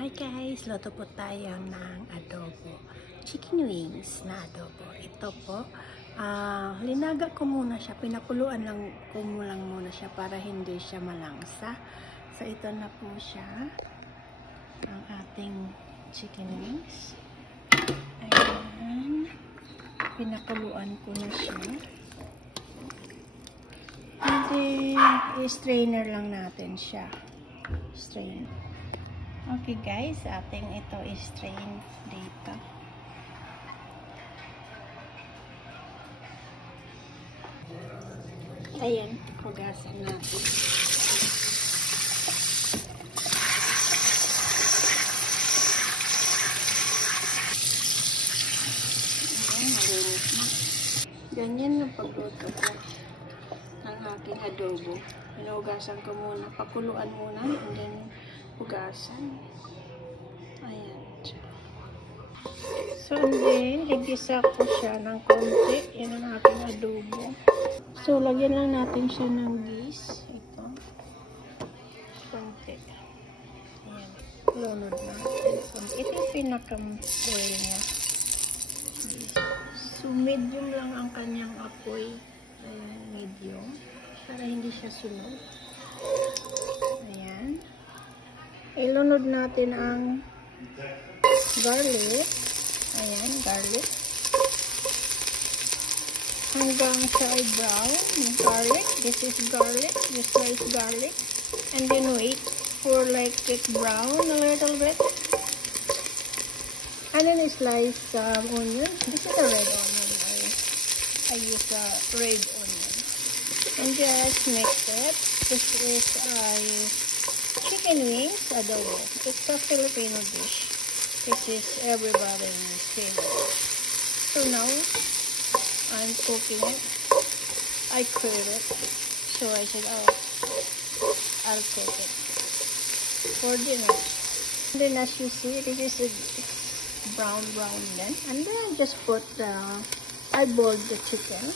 Hi guys! Luto po tayo ng adobo. Chicken wings na adobo. Ito po, linaga ko muna siya. Pinakuluan lang ko muna siya para hindi siya malangsa. So ito na po siya. Ang ating chicken wings. Ayan. Pinakuluan ko na siya. And then, i-strainer lang natin siya. Strain. Okay guys, ating ito i-strain dito. Ayan, hugasan natin. Ayan, malinis na. Ganyan yung pagluto ko ng aking adobo. Hinugasan ko muna, pakuluan muna, and then hugasan. Ayan. So, and then, ligisa ko siya ng konti. Yan ang aking adobo. So, lagyan lang natin siya ng ghee. Ito. Konti. Ayan. Lunod natin. Ito yung pinaka-oil niya. So, medium lang ang kanyang apoy. Ayan, medium. Para hindi siya sunog. Ayan. Ilunod natin ang garlic. Ayan, garlic. Hanggang sa brown yung garlic. This is garlic. This is garlic. And then wait for like it brown a little bit. And then slice onion. This is a red onion. I use a red onion. And just mix it. This is chicken wings adobo. It's a Filipino dish. This is everybody's favorite. So now, I'm cooking it. I crave it. So I said, oh, I'll cook it for dinner. And then as you see, this is brown then. And then I just put I boiled the chicken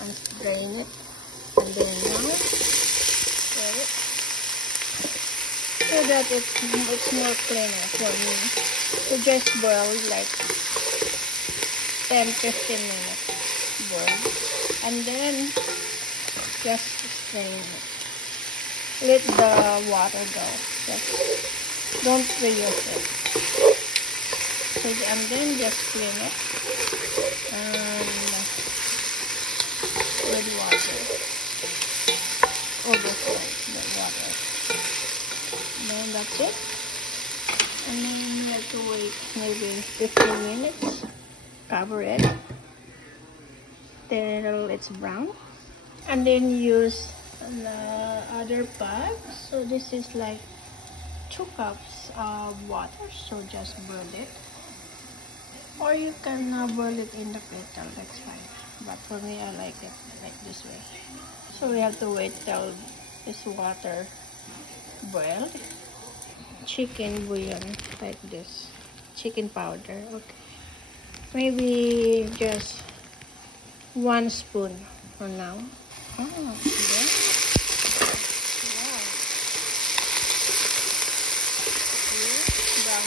and drain it. And then now, stir it. So that it's more cleaner for me to just boil like 10-15 minutes boil, and then just strain it. Let the water go. Just don't reuse it. So, and then just clean it and with water. Overflow the water. Then that's it. And then you have to wait maybe 15 minutes. Cover it till it's brown. And then use the other pot. So this is like 2 cups of water. So just boil it. Or you can boil it in the kettle. That's fine. But for me, I like it like this way. So we have to wait till this water boiled. Chicken bouillon like this. Chicken powder. Okay. Maybe just 1 spoon for now. Oh, okay. Wow. Brown.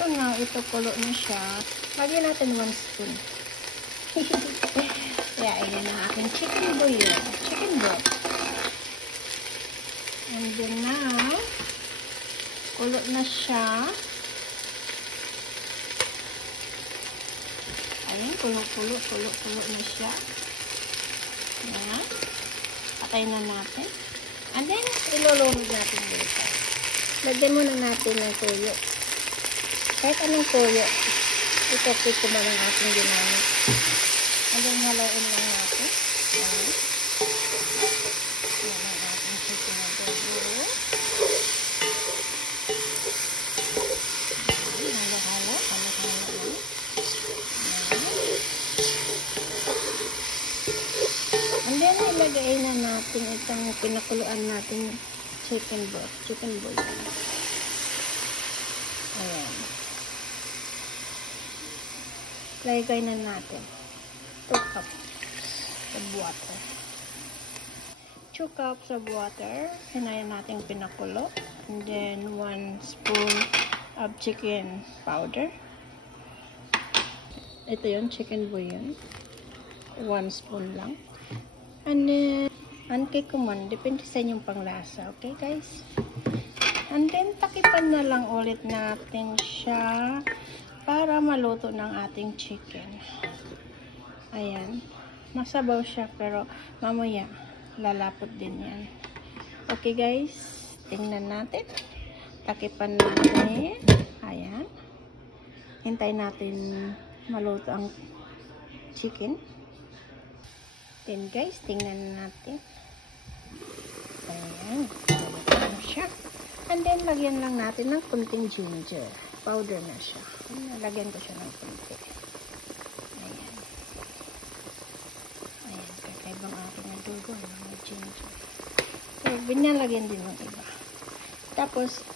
So now, ito kulo na siya. Lagyan natin 1 spoon. Kaya, ayan ang aking chicken bouillon. Chicken broth. And then now, kulo na siya. Ayan, kulo na siya. Ayan. Patay na natin. And then, ilulunod natin dito. Lagyan muna natin ng tuyo. Kahit anong toyo, ito ko man ang ating ginamit. Hanggang halain lang natin. Ayan. Ayan ang ating chicken adobo. Ayan, halo lang. Ayan. And then, ilagay na natin itong pinakuluan natin chicken broth, chicken bouillon. Ayan. Lagay na natin 2 cups of water. 2 cups of water. Hinayin natin pinakulo. And then 1 spoon of chicken powder. Ito yun, chicken bouillon. 1 spoon lang. And then, anke-kuman. Depende sa inyong panglasa. Okay, guys? And then, takipan na lang ulit natin siya para maluto ng ating chicken. Ayan. Masabaw siya, pero mamaya lalapot din yan. Okay, guys? Tingnan natin. Takipan natin. Ayan. Hintayin natin maluto ang chicken. Then, guys, tingnan natin. Ayan. Maluto na siya. And then, lagyan lang natin ng kunting ginger. Powder na siya. Lagyan ko siya ng kunti. Ayan. Ayan. Kakaibang aking adobo. May ginger. So, binalagyan din ng iba. Tapos,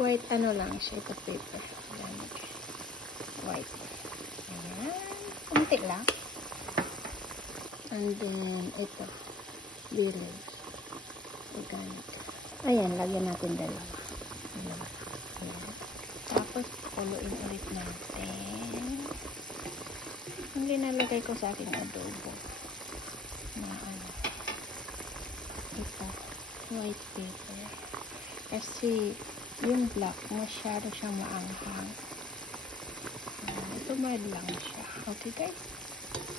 white ano lang siya. Ito paper. White. Ayan. Kunti lang. And then, ito. Bilog. Organic. Ayan, lagyan natin dalawa. Ayan. Tapos, kuluin ulit natin. Hindi nalagay ko sa aking adobo. Na ano. Ito. White paper. Kasi, yung black, masyado siyang maanghang. Ito, mild lang siya. Okay, guys?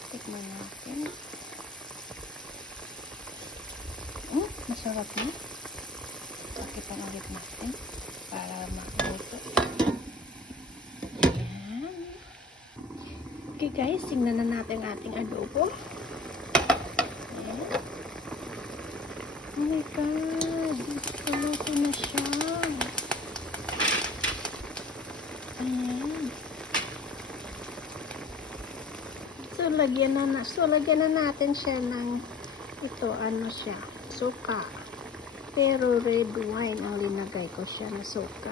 Tikman natin. Masarap na. Takipan ulit natin para maluto. Ayan. Okay, guys. Tingnan na natin ating adobo. Ayan. Oh my God. Maluto na siya. Ayan. So, lagyan na natin siya ng ito, ano siya, suka. Pero red wine ang linagay ko siya na suka.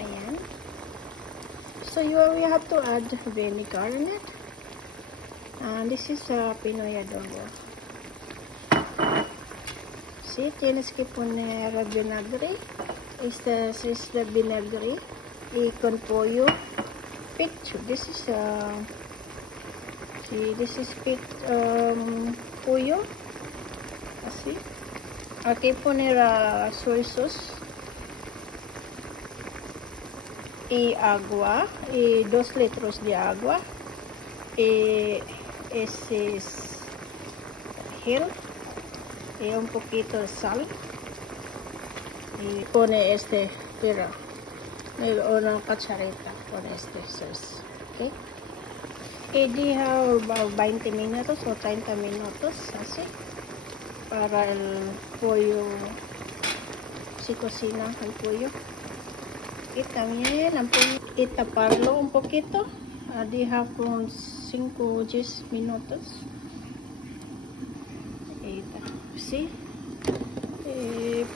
Ayan. So, we have to add vinegar in it. This is Pinoy adobo. See, tienes que poner vinagre. This is the vinagre. Y con pollo. Picture. This is see, this is pollo. Así. Aquí poner soy sauce y agua, y 2 litros de agua, y ese es gel, y un poquito de sal, y pone pero una cucharita, pone sauce, ¿ok? Y deja 20 minutos o 30 minutos, así, para el pollo, si cocina el pollo. Y también el pollo, y taparlo un poquito, deja por 5 o 10 minutos. Y sí.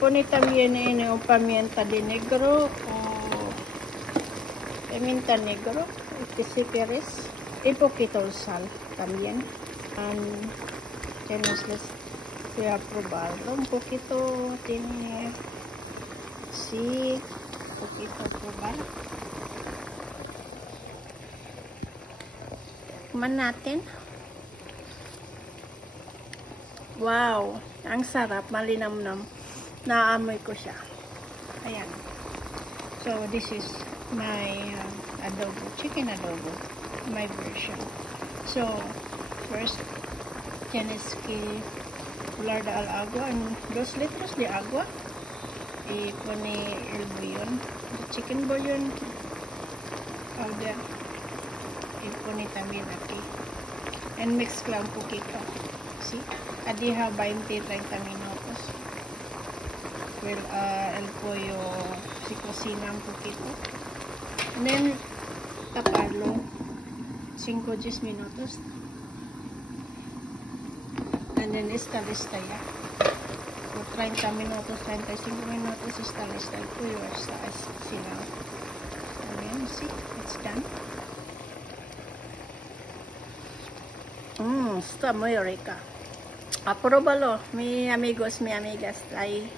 Pone también en pimienta de negro o pimienta negro, si quieres. Y poquito de sal también. Voy a probarlo un poquito. Tiene, sí, un poquito a probar. Tikman natin. Wow, ang sarap, malinamnam. Naamoy ko siya. Ayan. So, this is my adobo, chicken adobo. My version. So, first, tienes que colar al agua en 2 litros de agua y pone el bouillon, el chicken bouillon powder, y pone también aquí and mix lang un poquito, ¿sí? Deja 20-30 minutos. Well, el pollo se cocina un poquito, and then taparlo 5-10 minutos, and then está lista ya. 30 minutos, 35 minutos está listo el pollo, está cocinado. Bien, sí, it's done. Está muy rica. Apróbalo, mi amigos, mi amigas. Ahí,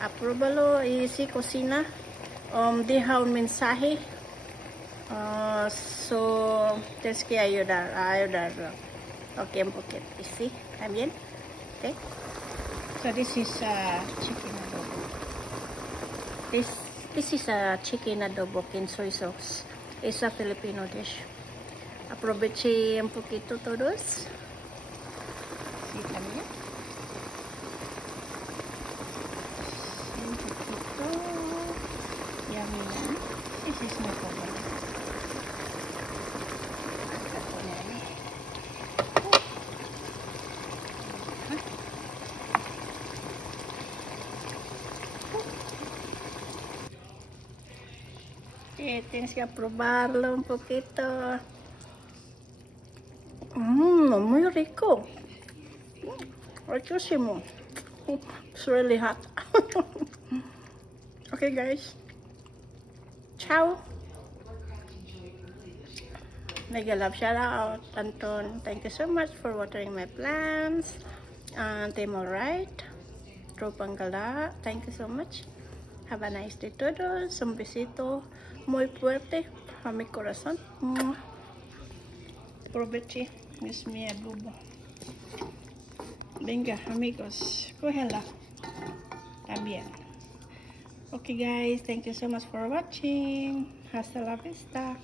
apróbalo y si cocina, deja un mensaje. So, tienes que ayudarlo. Ok, un poquito. ¿Sí? ¿También? Okay. So, this is chicken adobo. This is a chicken adobo in soy sauce. It's a Filipino dish. Aproveche un poquito todos. Sí, también. Un poquito. Yummy. This is no problem. Tienes que probarlo un poquito. Muy rico. Riquísimo. It's really hot. Okay, guys. Ciao. Mega love shout out, Anton. Thank you so much for watering my plants. Timo Right. Tropang Gala. Thank you so much. Have a nice day todos. Un besito muy fuerte a mi corazón. Aproveche, es mi adobo. Venga, amigos, cógela también. Okay, guys, thank you so much for watching. Hasta la vista.